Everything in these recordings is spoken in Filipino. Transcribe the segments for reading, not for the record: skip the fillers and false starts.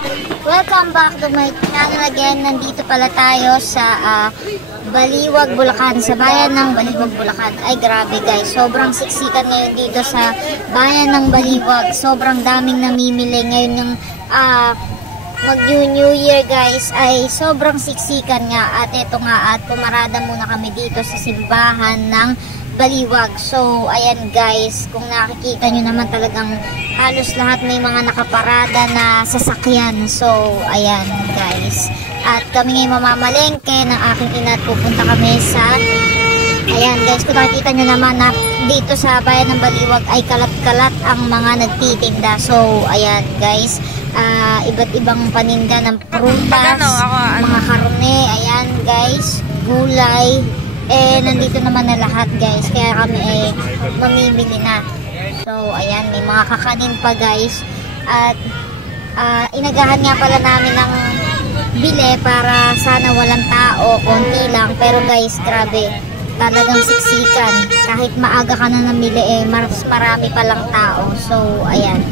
Welcome back to my channel again. Nandito pala tayo sa Baliwag, Bulacan. Sa bayan ng Baliwag, Bulacan. Ay grabe guys, sobrang siksikan ngayon dito sa bayan ng Baliwag. Sobrang daming namimili ngayon ng mag-New Year guys. Ay sobrang siksikan nga. At ito nga, at pumarada muna kami dito sa simbahan ng Baliwag. So ayan guys, kung nakikita nyo naman talagang halos lahat may mga nakaparada na sasakyan. So ayan guys, at kami ngayon mamamalengke ng aking ina at pupunta kami sa, ayan guys, kung nakikita nyo naman na dito sa bayan ng Baliwag ay kalat-kalat ang mga nagtitinda. So ayan guys, iba't ibang paninda ng prutas, mga karne, ayan guys, gulay, nandito naman na lahat guys, kaya kami mamimili na. So ayan, may mga kakanin pa guys, at inagahan nga pala namin ng bili para sana walang tao, konti lang, pero guys grabe, talagang siksikan. Kahit maaga ka na namili mas marami palang tao. So ayan.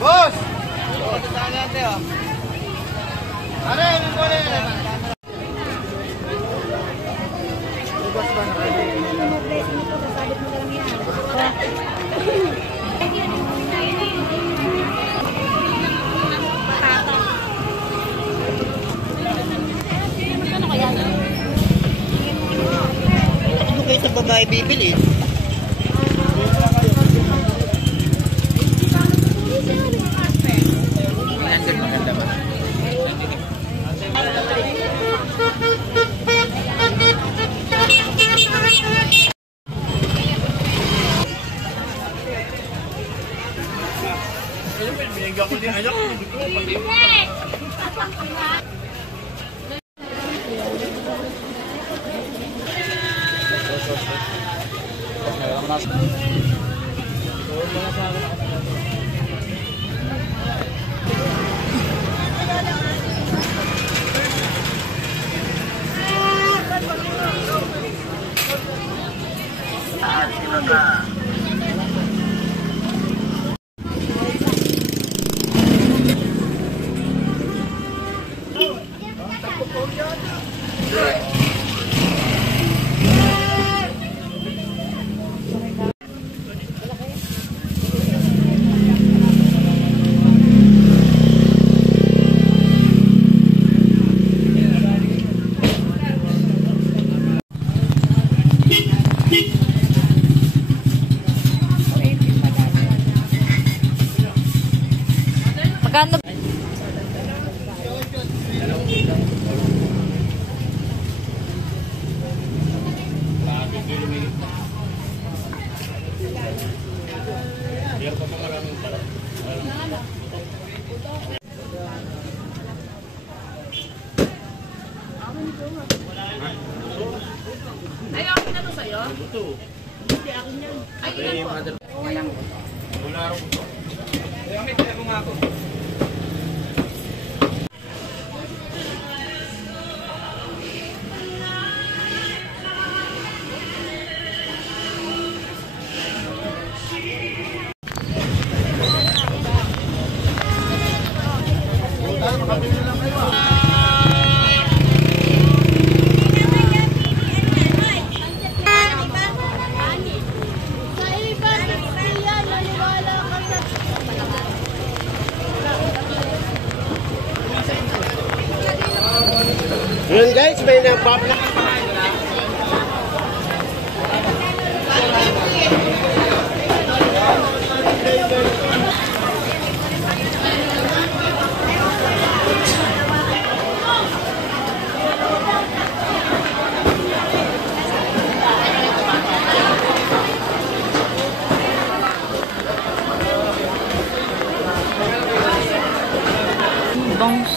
Boss! Ano yun? Ano kayo sa babae bibili? Maganda ba? Magkano? Ay, akin na to sa'yo? Hindi, akin yan. Ay, ilan po? Wala mo. Wala rin po. Ay, akin, tayo mo nga ako. Yun guys, may nabab na. Bangs.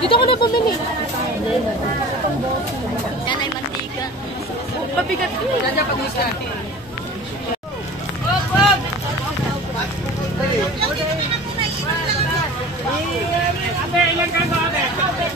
Dito ko na bumili. Yan ay mantika. Pabigat. Nandiyan pag-isa. Ate, ilan ka ba ate? Ate.